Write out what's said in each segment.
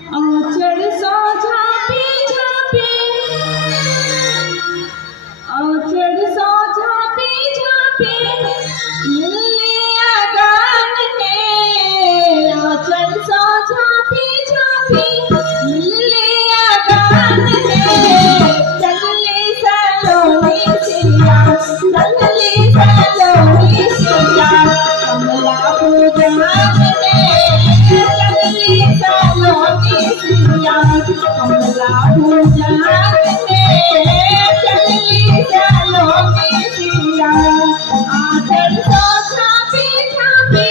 आचड़ सो झापी झापी, आचड़ सो झापी झापी, लिया गान है। आचड़ सो झापी झापी, लिया गान है। चलनी सलोनी सिया, चलनी सलोनी सिया, कमला पूजन कमला पूजन चली सलोनी सिया। आचड़ सो झापी झापी,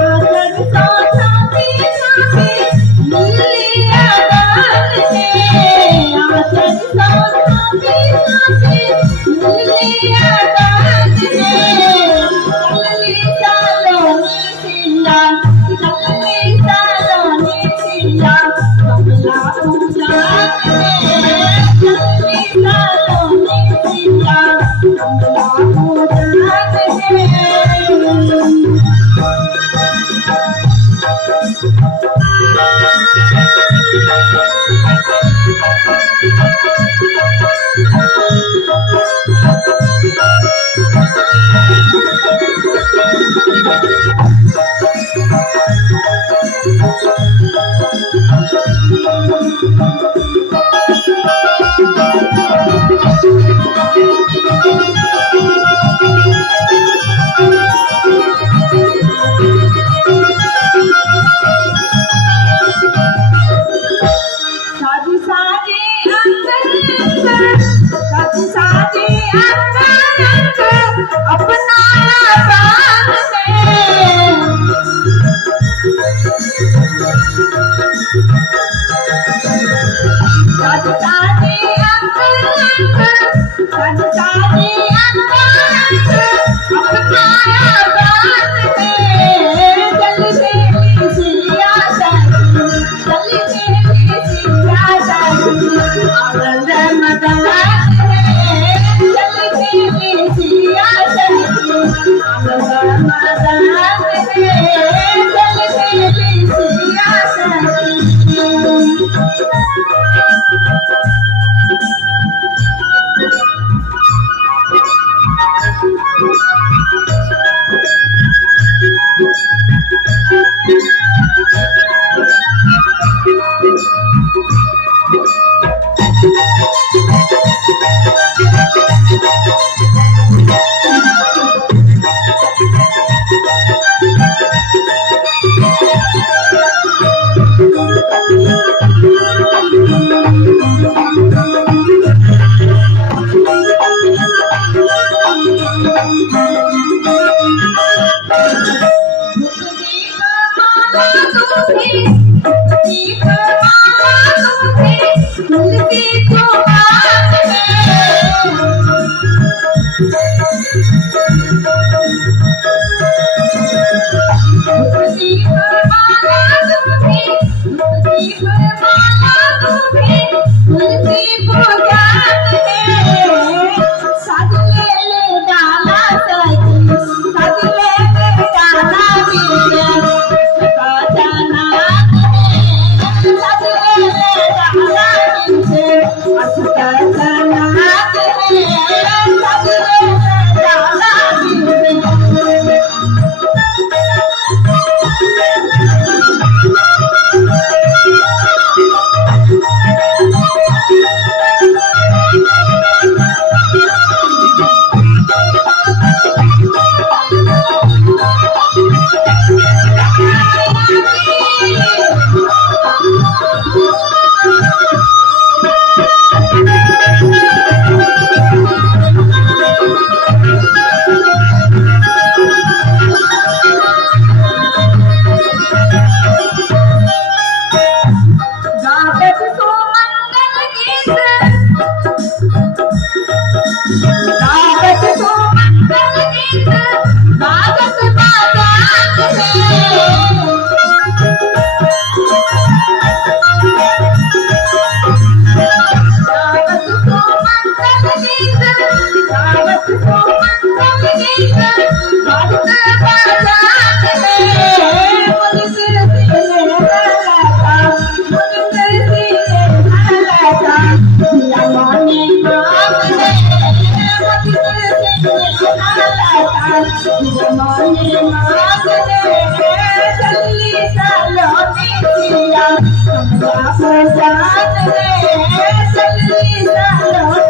आचड़ सो झापी झापी, लिया गान है। आचड़ सो झापी झापी, लिया गान है। चलनी सलोनी सिया, चलनी सलोनी सिया, कमला पूजन चलनी सलोनी सिया, कमला पूजन साजी साजी अंतर, साजी साजी अंतर, अपनाया प्राण में। साजी साजी अंतर, साजी साजी अंतर, अपनाया प्राण में। चली चली सिया सखी, चली चली सिया सखी, आनंद मदन है। चली चली सिया सखी, आनंद मदन है। चली चली सिया सखी। मोने मांग दे जल्दी चलो निया हमरा पहचान दे जल्दी चलो